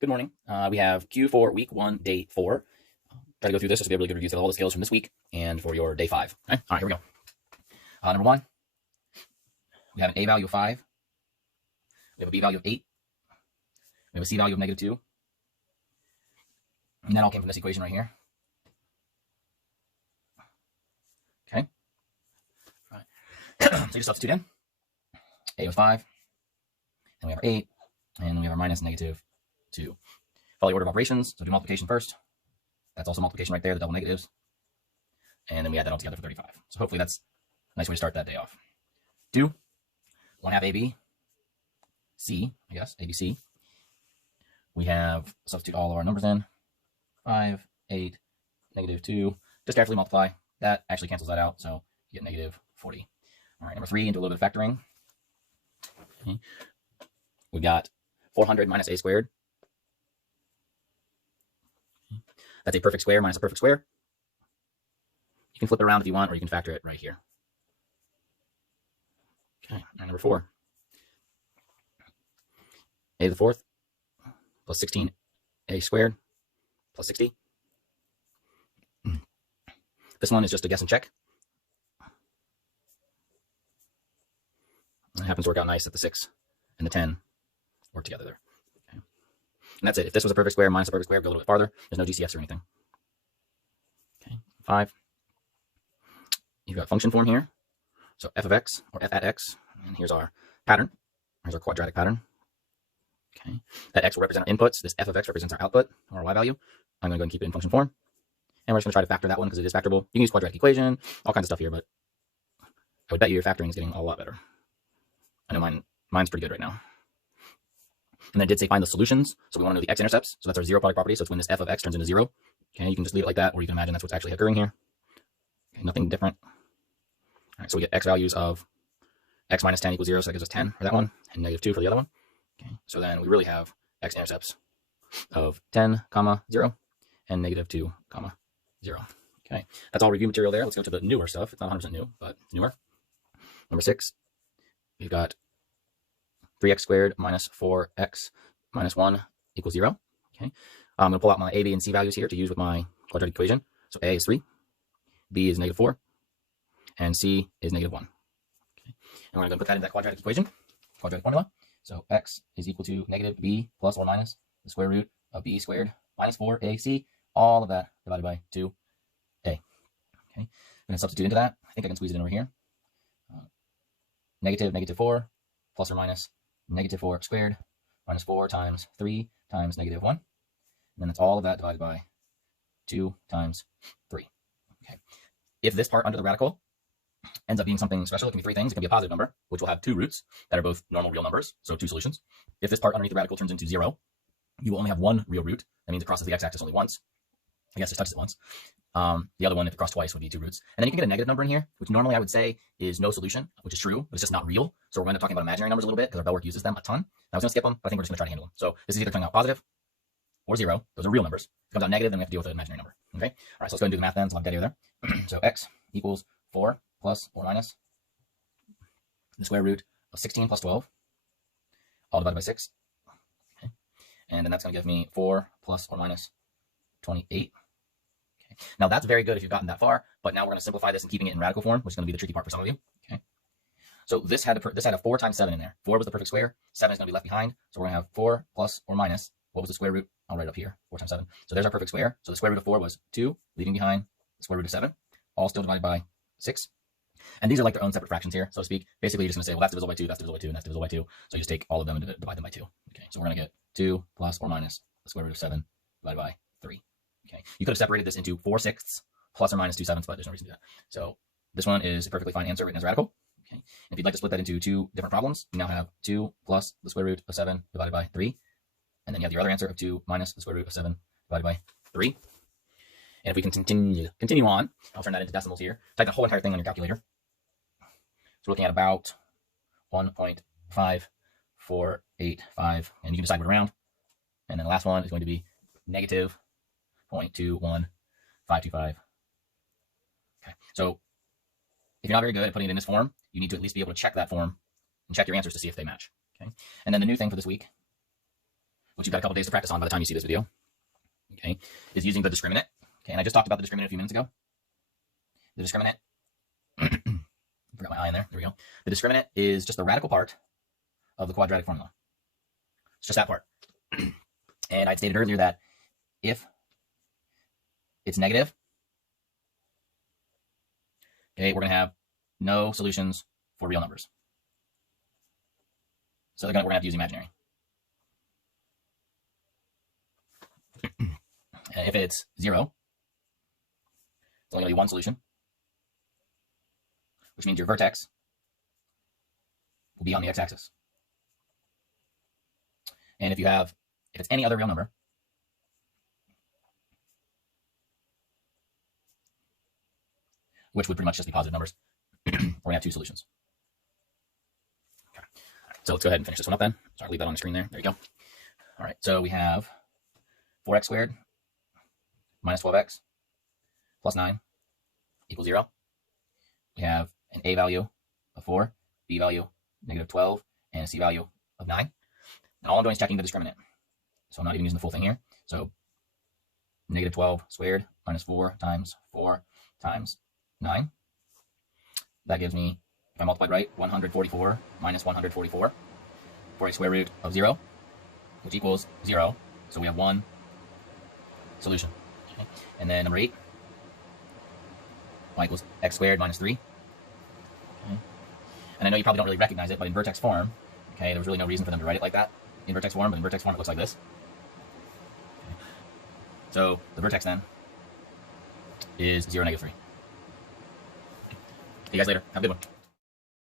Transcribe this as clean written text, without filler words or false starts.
Good morning. We have Q4 week 1, day 4. Try to go through this just to be able to give reviews of all the scales from this week and for your day 5. Okay? All right, here we go. Number 1, we have an A value of 5. We have a B value of 8. We have a C value of -2. And that all came from this equation right here. Okay. All right. So you just substitute in. A was 5. Then we have our 8. And then we have our minus -2. Follow the order of operations. So do multiplication first. That's also multiplication right there, the double negatives. And then we add that all together for 35. So hopefully that's a nice way to start that day off. 2, 1/2 AB, C, I guess, ABC. We have substitute all of our numbers in. 5, 8, -2. Just carefully multiply. That actually cancels that out, so you get -40. All right, number 3, into a little bit of factoring. Okay. We got 400 minus a squared. That's a perfect square minus a perfect square. You can flip it around if you want, or you can factor it right here. Okay, and number 4. A to the 4th plus 16a squared plus 60. This one is just a guess and check. It happens to work out nice that the 6 and the 10 work together there. Okay. And that's it. If this was a perfect square minus a perfect square, go a little bit farther. There's no GCFs or anything. Okay, 5. You've got function form here. So f of x, or f at x, and here's our pattern. Here's our quadratic pattern. Okay, that x will represent our inputs. This f of x represents our output, or our y value. I'm going to go and keep it in function form. And we're just going to try to factor that one because it is factorable. You can use quadratic equation, all kinds of stuff here, but I would bet you your factoring is getting a lot better. I know mine's pretty good right now. And then I did say find the solutions. So we want to know the x-intercepts. So that's our zero product property. So it's when this f of x turns into 0. Okay, you can just leave it like that, or you can imagine that's what's actually occurring here. Okay, nothing different. All right, so we get x values of x minus 10 equals 0, so that gives us 10 for that one, and -2 for the other one. Okay, so then we really have x-intercepts of 10, 0, and -2, 0. Okay, that's all review material there. Let's go to the newer stuff. It's not 100% new, but newer. Number 6, we've got 3x squared minus 4x minus 1 equals 0. Okay, I'm going to pull out my a, b, and c values here to use with my quadratic equation. So a is 3, b is -4, and c is -1. Okay, and we're going to put that in that quadratic equation, quadratic formula. So x is equal to -b plus or minus the square root of b squared minus 4ac, all of that divided by 2a. Okay, I'm going to substitute into that. I think I can squeeze it in over here. -4 plus or minus -4 squared minus 4 times 3 times -1. And then it's all of that divided by 2 times 3. Okay. If this part under the radical ends up being something special, it can be 3 things. It can be a positive number, which will have 2 roots that are both normal real numbers, so 2 solutions. If this part underneath the radical turns into 0, you will only have 1 real root. That means it crosses the x-axis only once. I guess it touches it once. The other one, if it crossed twice, would be 2 roots. And then you can get a negative number in here, which normally I would say is no solution, which is true, but it's just not real. So we're going to end up talking about imaginary numbers a little bit because our bell work uses them a ton. I was going to skip them, but I think we're just going to try to handle them. So this is either coming out positive or 0. Those are real numbers. If it comes out negative, then we have to deal with an imaginary number. Okay? All right, so let's go ahead and do the math then. So I'll have dead air there. So x equals 4 plus or minus the square root of 16 plus 12, all divided by 6. Okay. And then that's going to give me 4 plus or minus 28. Okay. Now that's very good if you've gotten that far, but now we're going to simplify this and keeping it in radical form, which is going to be the tricky part for some of you. Okay. So this had a 4 times 7 in there. 4 was the perfect square. 7 is going to be left behind. So we're going to have 4 plus or minus, what was the square root? I'll write it up here, 4 times 7. So there's our perfect square. So the square root of 4 was 2, leaving behind the square root of 7, all still divided by 6. And these are like their own separate fractions here, so to speak. Basically, you're just going to say, well, that's divisible by 2, that's divisible by 2, and that's divisible by 2. So you just take all of them and divide them by 2. Okay, so we're going to get 2 plus or minus the square root of 7 divided by 3. Okay, you could have separated this into 4/6 plus or minus 2/7, but there's no reason to do that. So this one is a perfectly fine answer written as radical. Okay, and if you'd like to split that into 2 different problems, you now have 2 plus the square root of 7 divided by 3. And then you have your other answer of 2 minus the square root of 7 divided by 3. And if we can continue on, I'll turn that into decimals here. Type the whole entire thing on your calculator. So we're looking at about 1.5485, and you can decide what around. And then the last one is going to be -0.21525. Okay, so if you're not very good at putting it in this form, you need to at least be able to check that form and check your answers to see if they match. Okay, and then the new thing for this week which you've got a couple days to practice on by the time you see this video, okay, is using the discriminant. Okay, and I just talked about the discriminant a few minutes ago. The discriminant, forgot my I in there. There we go. The discriminant is just the radical part of the quadratic formula. It's just that part. And I stated earlier that if it's negative, okay, we're going to have no solutions for real numbers. So we're going to have to use imaginary. And if it's 0, it's only going to be one solution, which means your vertex will be on the x-axis. And if it's any other real number, which would pretty much just be positive numbers, we're going to have two solutions. Okay. So let's go ahead and finish this one up then. Sorry, I'll leave that on the screen there. There you go. All right, so we have 4x squared minus 12x plus 9 equals 0. We have an a value of 4, b value negative 12, and a c value of 9. Now all I'm doing is checking the discriminant. So I'm not even using the full thing here. So negative 12 squared minus 4 times 9. That gives me, if I multiplied right, 144 minus 144 for a square root of 0, which equals 0. So we have one solution. Okay. And then number 8, y equals x squared minus 3. Okay. And I know you probably don't really recognize it, but in vertex form, okay, there was really no reason for them to write it like that in vertex form, but in vertex form it looks like this. Okay. So the vertex then is 0, negative 3. See you guys later. Have a good one.